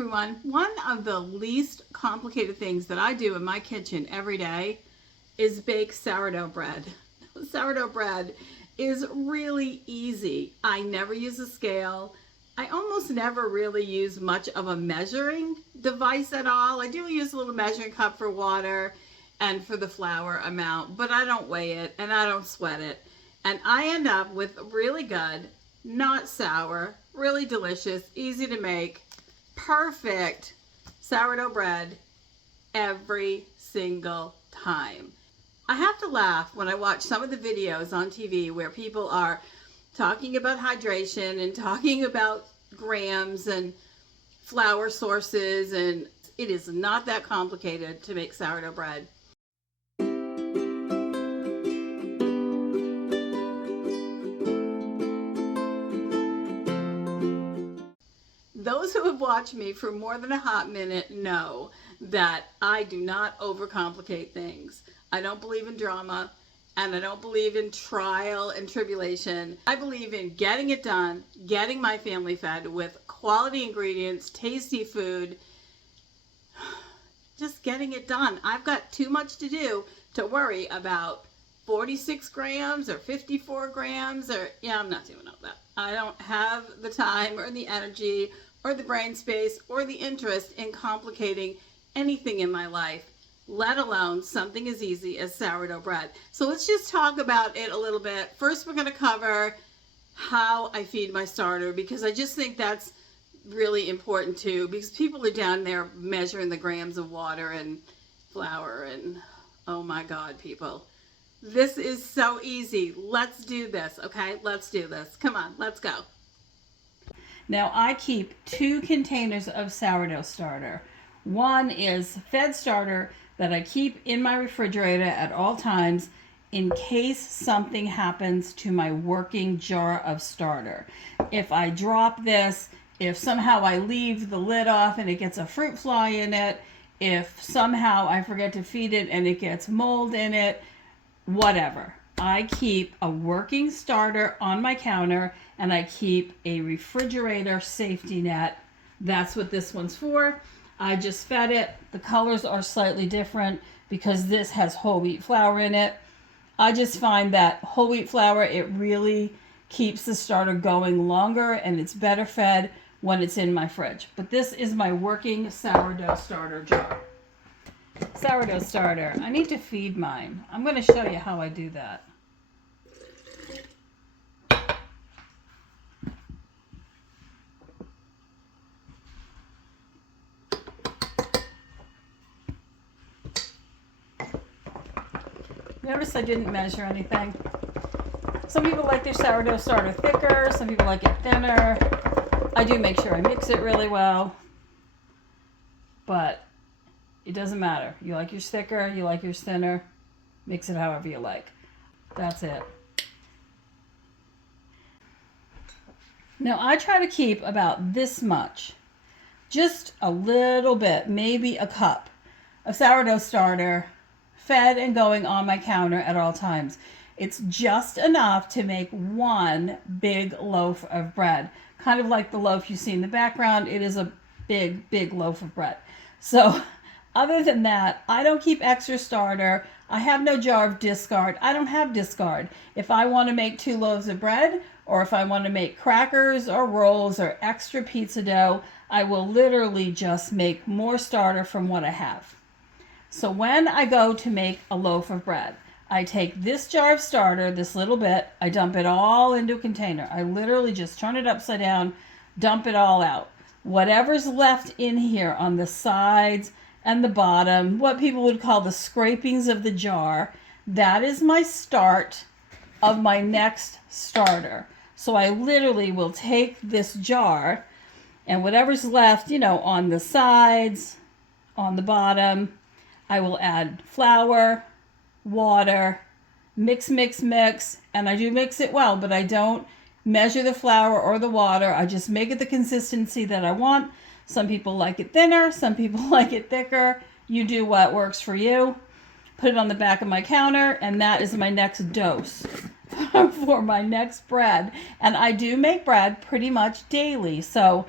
everyone. One of the least complicated things that I do in my kitchen every day is bake sourdough bread. Sourdough bread is really easy. I never use a scale. I almost never really use much of a measuring device at all. I do use a little measuring cup for water and for the flour amount, but I don't weigh it and I don't sweat it. And I end up with really good, not sour, really delicious, easy to make, perfect sourdough bread every single time. I have to laugh when I watch some of the videos on TV where people are talking about hydration and talking about grams and flour sources, and it is not that complicated to make sourdough bread. Those who have watched me for more than a hot minute know that I do not overcomplicate things. I don't believe in drama, and I don't believe in trial and tribulation. I believe in getting it done, getting my family fed with quality ingredients, tasty food, just getting it done. I've got too much to do to worry about 46 grams or 54 grams or, I'm not doing all that. I don't have the time or the energy or the brain space or the interest in complicating anything in my life, let alone something as easy as sourdough bread. So let's just talk about it a little bit. First, we're going to cover how I feed my starter, because I just think that's really important too, because people are down there measuring the grams of water and flour, and oh my God, people. This is so easy. Let's do this, okay? Let's do this. Come on, let's go. Now, I keep 2 containers of sourdough starter. One is fed starter that I keep in my refrigerator at all times in case something happens to my working jar of starter. If I drop this, if somehow I leave the lid off and it gets a fruit fly in it, if somehow I forget to feed it and it gets mold in it, whatever. I keep a working starter on my counter, and I keep a refrigerator safety net. That's what this one's for. I just fed it. The colors are slightly different because this has whole wheat flour in it. I just find that whole wheat flour, it really keeps the starter going longer, and it's better fed when it's in my fridge. But this is my working sourdough starter jar. Sourdough starter. I need to feed mine. I'm going to show you how I do that. Notice I didn't measure anything. Some people like their sourdough starter thicker, some people like it thinner. I do make sure I mix it really well, but it doesn't matter. You like yours thicker, you like yours thinner, mix it however you like. That's it. Now I try to keep about this much, just a little bit, maybe a cup of sourdough starter fed and going on my counter at all times. It's just enough to make one big loaf of bread. Kind of like the loaf you see in the background. It is a big, big loaf of bread. So other than that, I don't keep extra starter. I have no jar of discard. I don't have discard. If I want to make 2 loaves of bread, or if I want to make crackers or rolls or extra pizza dough, I will literally just make more starter from what I have. So when I go to make a loaf of bread, I take this jar of starter, this little bit, I dump it all into a container. I literally just turn it upside down, dump it all out. Whatever's left in here on the sides and the bottom, what people would call the scrapings of the jar, that is my start of my next starter. So I literally will take this jar and whatever's left, on the sides, on the bottom, I will add flour, water, mix, and I do mix it well, but I don't measure the flour or the water. I just make it the consistency that I want. Some people like it thinner, some people like it thicker. You do what works for you. Put it on the back of my counter, and that is my next dose for my next bread. And I do make bread pretty much daily, so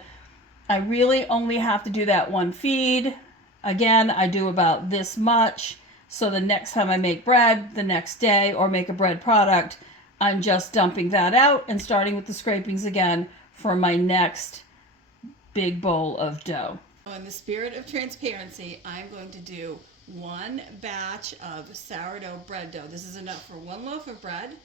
I really only have to do that one feed. Again, I do about this much. So the next time I make bread the next day or make a bread product, I'm just dumping that out and starting with the scrapings again for my next big bowl of dough. In the spirit of transparency, I'm going to do one batch of sourdough bread dough. This is enough for one loaf of bread.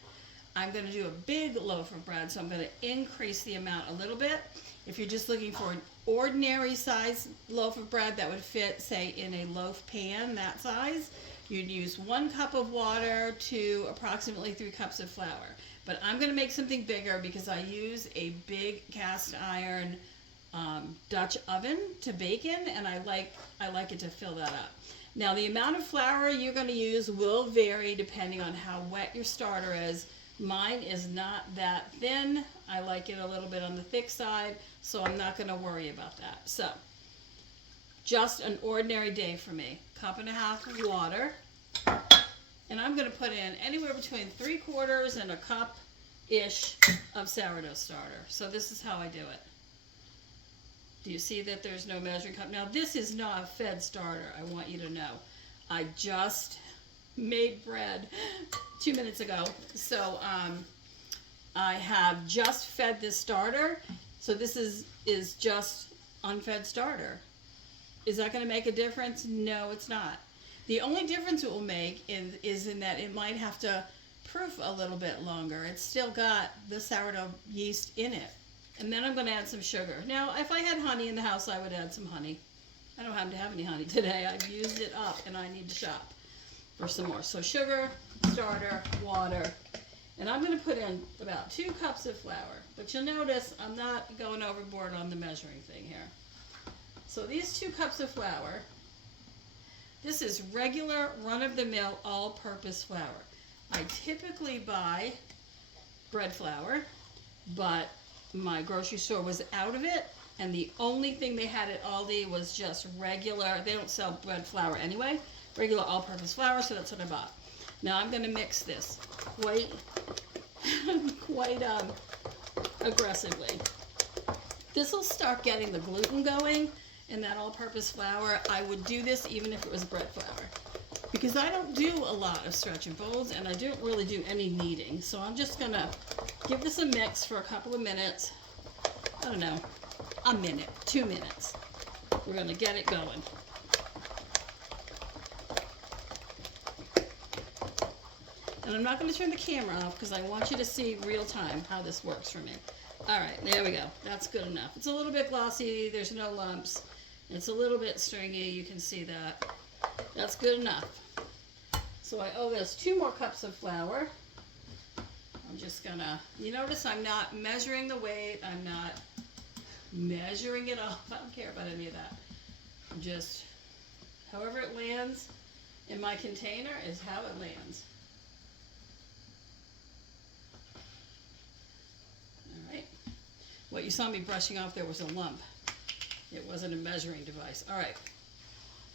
I'm going to do a big loaf of bread, so I'm going to increase the amount a little bit. If you're just looking for an ordinary size loaf of bread that would fit, say, in a loaf pan, that size, you'd use 1 cup of water to approximately 3 cups of flour. But I'm going to make something bigger because I use a big cast iron Dutch oven to bake in, and I like it to fill that up. Now, the amount of flour you're going to use will vary depending on how wet your starter is. Mine is not that thin. I like it a little bit on the thick side, so I'm not going to worry about that. So, just an ordinary day for me. 1.5 cups of water, and I'm going to put in anywhere between 3/4 and a cup-ish of sourdough starter. So this is how I do it. Do you see that there's no measuring cup? Now, this is not a fed starter, I want you to know. I just made bread 2 minutes ago, so I have just fed this starter. So this is just unfed starter. Is that going to make a difference? No, it's not. The only difference it will make is in that it might have to proof a little bit longer. It's still got the sourdough yeast in it. And then I'm going to add some sugar. Now, if I had honey in the house, I would add some honey. I don't happen to have any honey today. I've used it up, and I need to shop for some more. So sugar, starter, water. And I'm going to put in about 2 cups of flour. But you'll notice I'm not going overboard on the measuring thing here. So these 2 cups of flour, this is regular run-of-the-mill all-purpose flour. I typically buy bread flour, but my grocery store was out of it, and the only thing they had at Aldi was just regular, they don't sell bread flour anyway, regular all-purpose flour, so that's what I bought. Now I'm going to mix this quite aggressively. This will start getting the gluten going in that all-purpose flour. I would do this even if it was bread flour, because I don't do a lot of stretch and folds, and I don't really do any kneading. So I'm just going to give this a mix for a couple of minutes. I don't know, a minute, 2 minutes. We're going to get it going. And I'm not going to turn the camera off because I want you to see real time how this works for me. All right, there we go. That's good enough. It's a little bit glossy. There's no lumps. It's a little bit stringy. You can see that. That's good enough. So I owe this 2 more cups of flour. I'm just going to, you notice I'm not measuring the weight. I'm not measuring it off. I don't care about any of that. I'm just, however it lands in my container is how it lands. What you saw me brushing off there was a lump. It wasn't a measuring device. All right,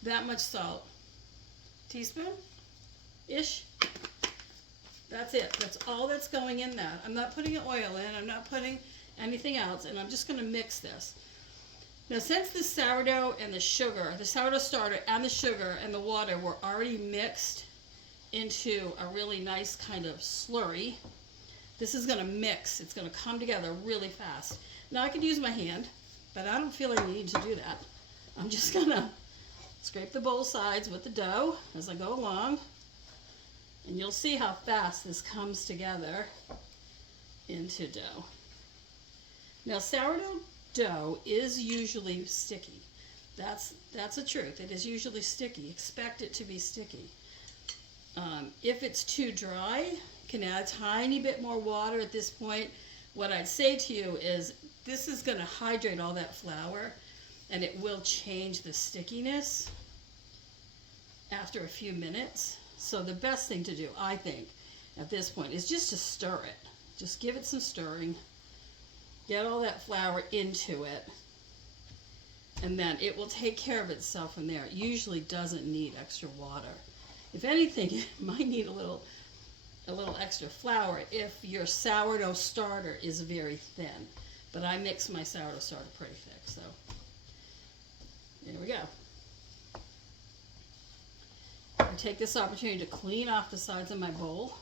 that much salt. Teaspoon-ish. That's it. That's all that's going in that. I'm not putting oil in. I'm not putting anything else, and I'm just going to mix this. Now, since the sourdough and the sugar, the sourdough starter and the sugar and the water were already mixed into a really nice kind of slurry, this is going to mix. It's going to come together really fast. Now I could use my hand, but I don't feel I need to do that. I'm just going to scrape the bowl sides with the dough as I go along, and you'll see how fast this comes together into dough. Now, sourdough dough is usually sticky. That's the truth. It is usually sticky. Expect it to be sticky. If it's too dry, can add a tiny bit more water at this point. What I'd say to you is this is going to hydrate all that flour, and it will change the stickiness after a few minutes. So the best thing to do, I think, at this point is just to stir it. Just give it some stirring. Get all that flour into it, and then it will take care of itself from there. It usually doesn't need extra water. If anything, it might need a little extra flour if your sourdough starter is very thin. But I mix my sourdough starter pretty thick, so I take this opportunity to clean off the sides of my bowl.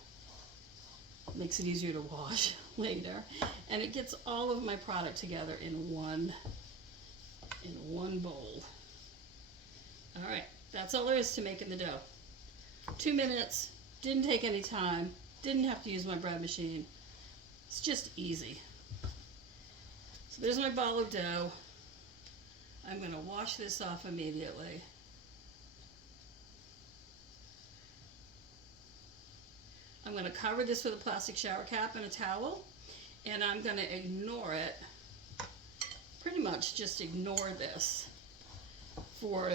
Makes it easier to wash later. And it gets all of my product together in one bowl. All right, that's all there is to making the dough. 2 minutes, didn't take any time, didn't have to use my bread machine. It's just easy. So there's my ball of dough. I'm going to wash this off immediately. I'm going to cover this with a plastic shower cap and a towel, and I'm going to ignore it, pretty much just ignore this for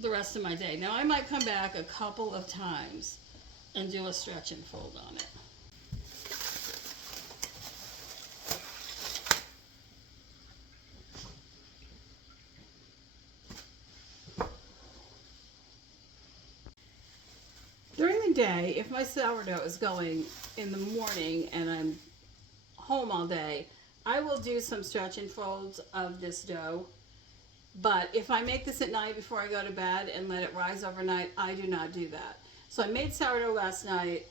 the rest of my day. Now I might come back a couple of times and do a stretch and fold on it. During the day, if my sourdough is going in the morning and I'm home all day, I will do some stretch and folds of this dough. But if I make this at night before I go to bed and let it rise overnight, I do not do that. So I made sourdough last night.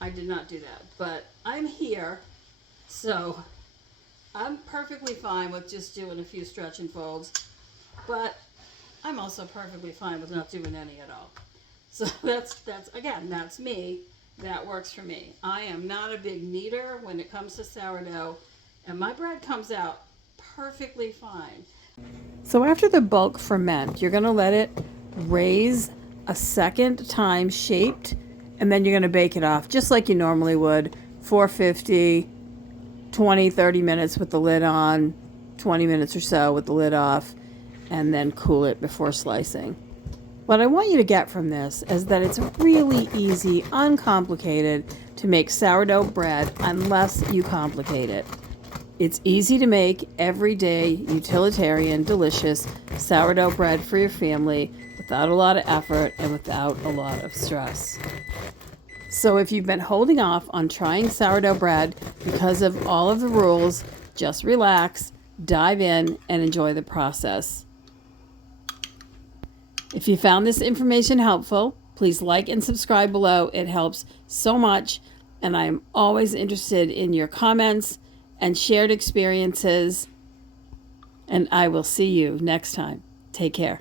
I did not do that. But I'm here, so I'm perfectly fine with just doing a few stretch and folds. But I'm also perfectly fine with not doing any at all. So that's me. That works for me. I am not a big kneader when it comes to sourdough, and my bread comes out perfectly fine. So after the bulk ferment, you're going to let it raise a second time shaped, and then you're going to bake it off just like you normally would. 450, 20, 30 minutes with the lid on, 20 minutes or so with the lid off, and then cool it before slicing. What I want you to get from this is that it's really easy, uncomplicated to make sourdough bread unless you complicate it. It's easy to make everyday, utilitarian, delicious sourdough bread for your family without a lot of effort and without a lot of stress. So if you've been holding off on trying sourdough bread because of all of the rules, just relax, dive in, and enjoy the process. If you found this information helpful, please like and subscribe below. It helps so much, and I'm always interested in your comments and shared experiences, and I will see you next time. Take care.